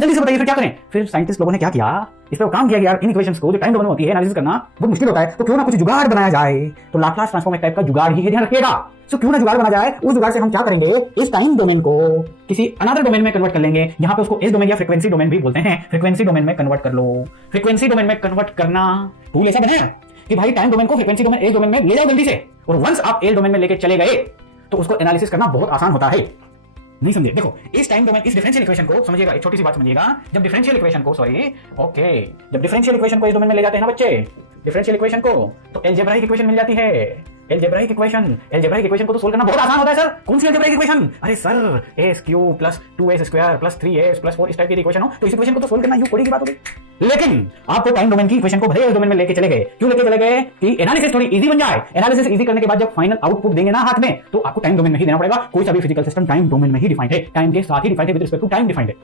जल्दी से बताइए फिर क्या करें। फिर साइंटिस्ट लोगों ने क्या किया, इस पर काम किया कि यार इन इक्वेशंस को जो टाइम डोमेन में होती है एनालिसिस करना बहुत मुश्किल होता है, तो क्यों ना कुछ जुगाड़ बनाया जाए। तो लाप्लास ट्रांसफॉर्म एक टाइप का जुगाड़ ही है, ध्यान रखिएगा। सो क्यों ना जुगाड़ बना जाए, उस जुगाड़ से हम क्या करेंगे, इस टाइम डोमेन को किसी अनदर डोमेन में कन्वर्ट कर लेंगे। यहाँ पे उसको एज डोमेन या फ्रीक्वेंसी डोमेन भी बोलते हैं। फ्रीक्वेंसी डोमेन में कन्वर्ट कर लो। फ्रीक्वेंसी डोमेन में कन्वर्ट करना टूल ऐसा बनाया कि भाई टाइम डोमेन को फ्रीक्वेंसी डोमेन एज डोमेन में ले जाओ जल्दी से, और वंस आप एज डोमेन में लेके चले गए तो उसको एनालिसिस करना बहुत आसान होता है। नहीं समझे? देखो इस टाइम डोमेन, इस डिफरेंशियल इक्वेशन को समझिएगा, एक छोटी सी बात समझिएगा। जब डिफरेंशियल इक्वेशन को जब डिफरेंशियल इक्वेशन को इस डोमेन में ले जाते हैं ना बच्चे, डिफरेंशियल इक्वेशन को, तो अलजेब्राइक इक्वेशन मिल जाती है। अलजेब्राइक इक्वेशन को तो सोल्व करना बहुत आसान होता है सर। कौन सी अलजेब्राइक इक्वेशन? अरे sir S cube plus 2s square plus 3s plus 4 इस टाइप की इक्वेशन हो, तो इस इक्वेशन को तो सोल्व करना यूं थोड़ी की बात हो गई। लेकिन आपको टाइम डोमेन की इक्वेशन को भले इस डोमेन में लेके चले गए, क्यों लेके चले गए कि एनालिसिस थोड़ी इजी बन जाए। एनालिसिस इजी करने के बाद जब फाइनल आउटपुट देंगे ना हाथ में, तो आपको टाइम डोमेन में ही देना पड़ेगा। कोई सा भी फिजिकल सिस्टम टाइम डोमेन में ही डिफाइंड है, टाइम के साथ ही डिफाइंड है, with respect to time defined है।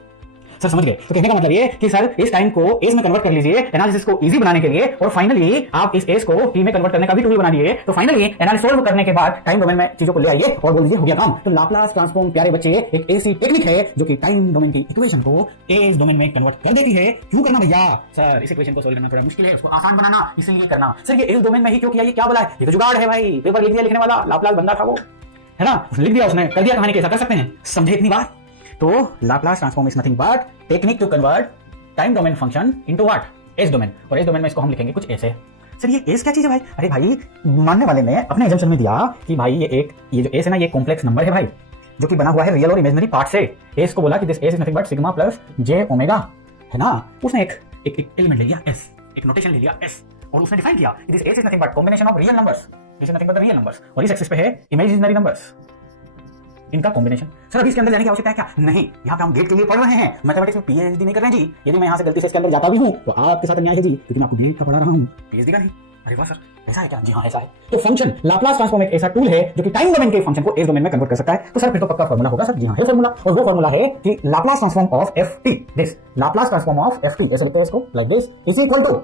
सर समझ गए? तो कहने का मतलब ये कि सर इस टाइम को एस में कन्वर्ट कर लीजिए एनालिसिस को इजी बनाने के लिए, और फाइनली आप इस एस को टी में कन्वर्ट करने का भी टूल बना दिए। तो फाइनली एनालिसिस सोल्व करने के बाद टाइम डोमेन में चीजों को ले आइए और बोल दीजिए हो गया काम। तो लाप्लास ट्रांसफॉर्म प्यारे बच्चे एक ऐसी टेक्निक है जो कि टाइम डोमेन की इक्वेशन को एस डोमेन में कन्वर्ट कर देती है। क्यों करना भैया? सर इस इक्वेशन को सोल्व करना थोड़ा मुश्किल है, उसको आसान बनाना, इसलिए करना। सर ये एस डोमेन में ही क्यों किया, ये क्या बोला है? ये तो जुगाड़ है भाई, पेपर लिख दिया लिखने वाला लाप्लास बंदा था वो, है ना, लिख दिया उसने, कर दिया कहानी। कैसा कर सकते हैं? समझे इतनी बात? तो Laplace transform is nothing but technique to convert time domain function into what, s domain. और एस डोमेन में इसको हम लिखेंगे कुछ ऐसे। सर ये एस क्या चीज है भाई? अरे भाई मानने वाले ने अपने एग्जाम्पशन में दिया कि भाई ये जो एस है ना, ये कॉम्प्लेक्स नंबर है भाई, जो कि बना हुआ है रियल और इमेजिनरी पार्ट से। एस को बोला कि this S is nothing but sigma plus J omega, है ना। उसने एक एलिमेंट ले लिया एस, एक नोटेशन ले लिया एस, और उसने डिफाइन किया this S is nothing but combination of real numbers, this is nothing but the real numbers, और इस एक्सिस पे है इमेजिनरी नंबर्स, इनका कॉम्बिनेशन। सर अभी इसके अंदर जाने की आवश्यकता है क्या? नहीं, यहाँ पे हम गेट के लिए पढ़ रहे हैं, मैथमेटिक्स में पीएचडी नहीं कर रहे हैं जी। यदि मैं यहाँ से गलती से इसके अंदर जाता भी हूँ तो आपके साथ अन्याय है जी, क्योंकि मैं आपको गेट का पढ़ा रहा हूँ, पीएचडी का नहीं। अरे वाह सर, ऐसा है क्या? जी हाँ ऐसा है। तो फंक्शन लाप्लास ट्रांसफॉर्म एक ऐसा टूल है जो कि टाइम डोमेन के फंक्शन को एस डोमेन में कन्वर्ट कर सकता है। तो सर फिर तो पक्का फॉर्मूला होगा सर। जी हाँ है फॉर्मूला, और वो फॉर्मूला है कि Laplace transform of f t, this Laplace transform of f t, ऐसे लिखते हैं इसको like this, is equal to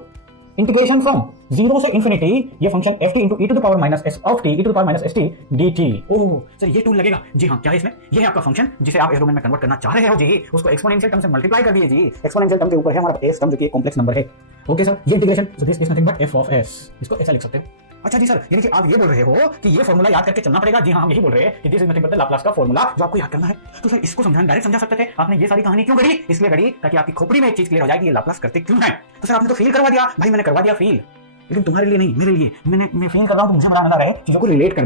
integration from 0 से इंफिनिटी ये फंक्शन f t into e to the power minus s of t e to the power minus st dt। Oh sir ये tool लगेगा। जी हाँ, क्या है इसमें? ये है आपका फंक्शन जिसे आप एस डोमेन में कन्वर्ट करना चाह रहे हो जी। उसको एक्सपोनेंशियल टर्म से मल्टीप्लाई कर दिए जी। एक्सपोनेंशियल टर्म के ऊपर है हमारा s टर्म जो कि कॉम्प्लेक्स नंबर है। ओके सर, ये integration so this is nothing but f of s, इसको ऐसा लिख सकते हो। अच्छा जी सर, यानी कि आप ये बोल रहे हो कि ये फॉर्मूला याद करके चलना पड़ेगा। जी हाँ, हम यही बोल रहे हैं कि this is nothing but the Laplace का फॉर्मूला जो आपको याद करना है। तो सर इसको समझाना डायरेक्ट समझा सकते थे, आपने ये सारी कहानी क्यों गढ़ी? इसलिए गढ़ी ताकि आपकी खोपड़ी में एक चीज क्लियर हो जाए कि ये लाप्लास करते क्यों है। तो सर आपने तो फील करवा दिया भाई, मैंने करवा दिया फील, लेकिन तुम्हारे लिए नहीं, मेरे लिए। मैं फील कर रहा हूँ तो मुझे मना रहे चीजों को रिलेट करने।